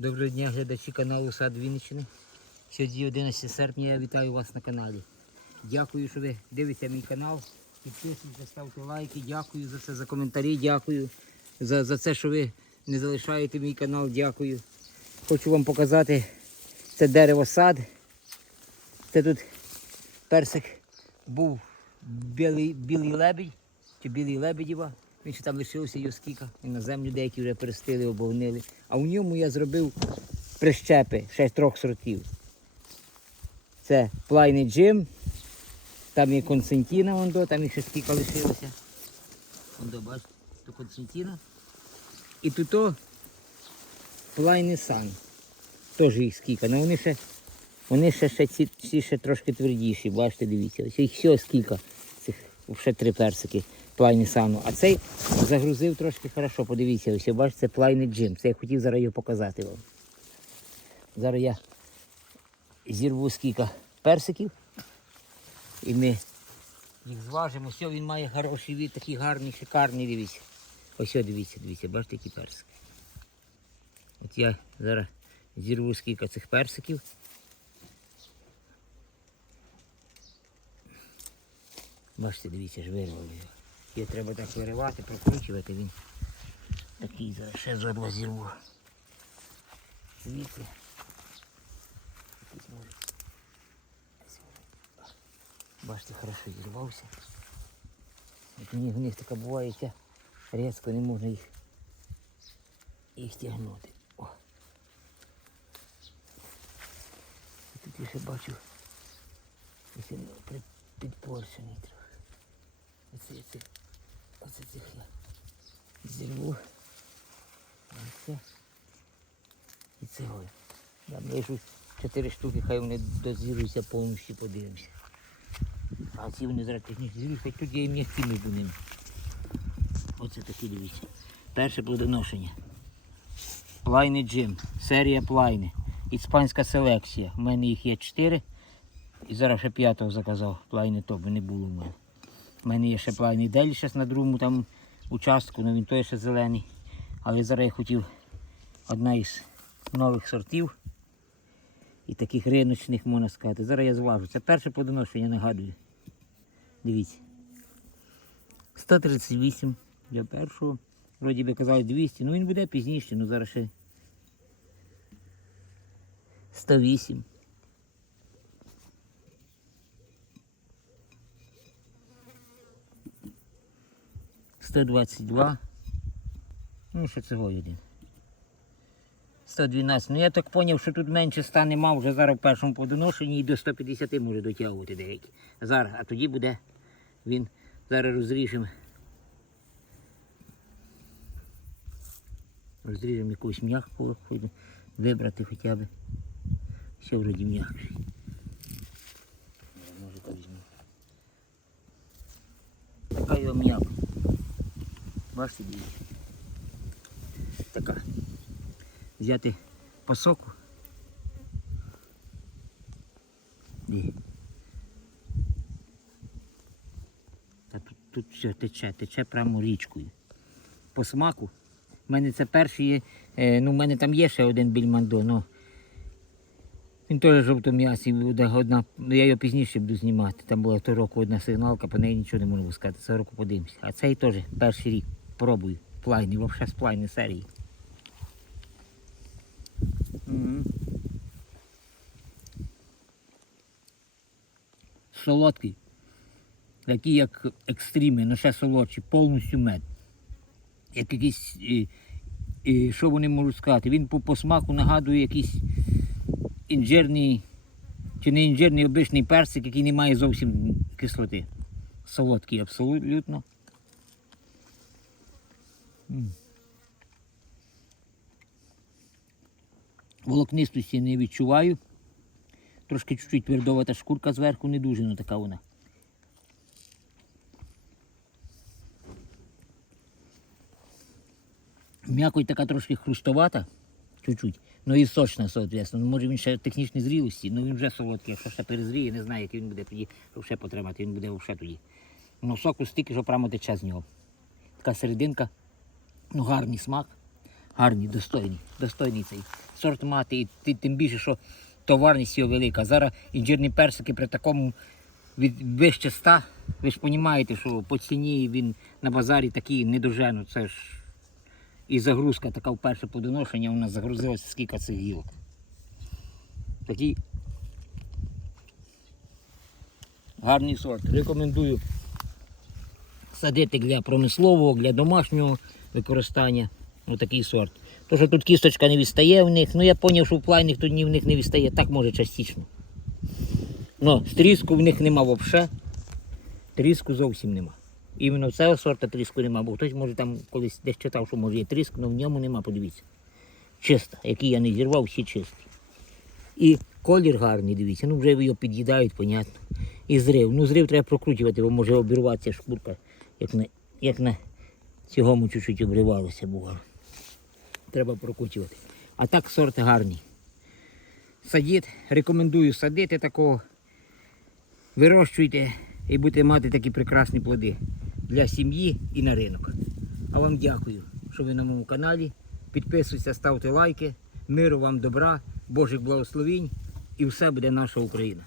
Доброго дня, глядачі каналу Сад Вінниччини. Сьогодні 11 серпня я вітаю вас на каналі. Дякую, що ви дивитеся мій канал. Підписуйтесь, ставте лайки. Дякую за це, за коментарі. Дякую за, за це, що ви не залишаєте мій канал. Дякую. Хочу вам показати це дерево сад. Це тут персик був білий, білий лебідь чи білий лебедєва. Він ще там лишився його. І на землю деякі вже перестили, обогнили. А у ньому я зробив прищепи ще трьох сортів. Це плайний джим, там є Константіна, вондо, там ще скільки лишилося. Вондо, бачите, то Константіна. І тут плайний сан. Теж їх скільки. але вони ще, вони ще, ще ці, ці ще трошки твердіші, бачите, дивіться. Ось їх все скільки. Ще три персики плайний сану. А цей загрузив трошки хорошо, подивіться, ось бачите, це плайний джим. Це я хотів зараз його показати вам. Зараз я зірву скільки персиків. І ми їх зважимо. Все, він має хороший від, такий гарний, шикарний, дивіться. Ось дивіться, дивіться, бачите, які персики. От я зараз зірву скільки цих персиків. Бачите, дивіться, ж вирвали його. Треба так виривати, прокручувати, він такий зараз ще зодло зірву. Дивіться. Бачите, хорошо зірвався. От у них, така буває, яка різко не можна їх, їх тягнути. О. Тут я ще бачу, він при- трохи. Оце, оце, оце цих я зірву. Оце. І цього. Я лишу чотири штуки, хай вони дозіруються повністю, подивимося. А ці вони зараз технічно зірвуть, хоч тут є і м'які між ними. Оце такі дивіться. Перше плодоношення. Плайний джим. Серія плайни. Іспанська селекція. У мене їх є чотири. І зараз ще п'ятого заказав. Плайний топ, не було в мене. У мене є ще плайний дель зараз на другому там участку, але він той ще зелений. Але зараз я хотів одна із нових сортів і таких риночних, можна сказати. Зараз я зважу. Це перше плодоношення, нагадую. Дивіться. 138 для першого. Вроді би казали 200, ну він буде пізніше, ну зараз ще 108. Сто двадцять два. Ну, що цього один. 112. Ну я так зрозумів, що тут менше ста нема, вже зараз в першому подоношенні і до 150 може дотягувати деякі. Зараз, а тоді буде він. Зараз розріжемо. Розріжемо якусь хоч вибрати хоча б. Все вроді м'якший. Може так візьму. Така його м'яка. Бачите. Така. Взяти по соку. Ні. Та тут, тут все тече, тече прямо річкою. По смаку. У мене це перший є, е, ну в мене там є ще один більмандо, ну він теж жовтом'ясий, одна, ну я його пізніше буду знімати. Там була того року одна сигналка, по неї нічого не можу сказати. Цього року подивимося. А цей теж перший рік. Пробую. Плайний, взагалі з плайної серії. Солодкий. Такий, як екстріми, але ще солодший, повністю мед. Як якийсь, і, і, що вони можуть сказати? Він по, по смаку нагадує якийсь інжирний, чи не інжирний обичний персик, який не має зовсім кислоти. Солодкий абсолютно. Волокнистості не відчуваю. Трошки чуть-чуть твердовата шкурка зверху, не дуже, ну така вона. М'якоть така трошки хрустовата, чуть-чуть. Ну і сочна, соответственно. Ну, може він ще технічної зрілості, ну він вже солодкий, якщо ще перезріє, не знаю, який він буде тоді, ще потримати, він буде вже тоді. Ну соку стільки, що прямо тече з нього. Така серединка, ну гарний смак, гарний, достойний, достойний цей сорт мати, і ти- тим більше, що товарність його велика. Зараз інжирні персики при такому від вище 100, ви ж розумієте, що по ціні він на базарі такий недожену. Це ж і загрузка така вперше по доношення, у нас загрузилося скільки цих гілок. Такий гарний сорт. Рекомендую садити для промислового, для домашнього використання. Ось такий сорт. То, що тут кісточка не відстає в них, ну я зрозумів, що в плайних тут ні в них не відстає, так може частично. Ну, тріску в них нема взагалі. Тріску зовсім нема. Іменно цього сорта тріску нема, бо хтось може там колись десь читав, що може є тріск, але в ньому нема, подивіться. Чиста, який я не зірвав, всі чисті. І колір гарний, дивіться, ну вже його під'їдають, понятно. І зрив. Ну зрив треба прокручувати, бо може обірватися шкурка, як на, як на цьому чуть-чуть обривалося було. Треба прокручувати. А так сорт гарний. Садіть, рекомендую садити такого. Вирощуйте і будете мати такі прекрасні плоди для сім'ї і на ринок. А вам дякую, що ви на моєму каналі. Підписуйтесь, ставте лайки. Миру вам добра, Божих благословінь і все буде наша Україна.